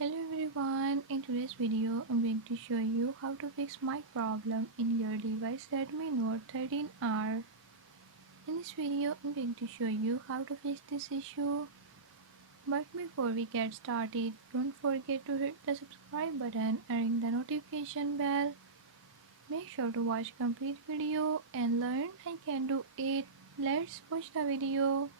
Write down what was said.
Hello everyone, in today's video I'm going to show you how to fix mic problem in your device Redmi Note 13R. In this video I'm going to show you how to fix this issue. But before we get started, don't forget to hit the subscribe button and ring the notification bell. Make sure to watch complete video and learn I can do it. Let's watch the video.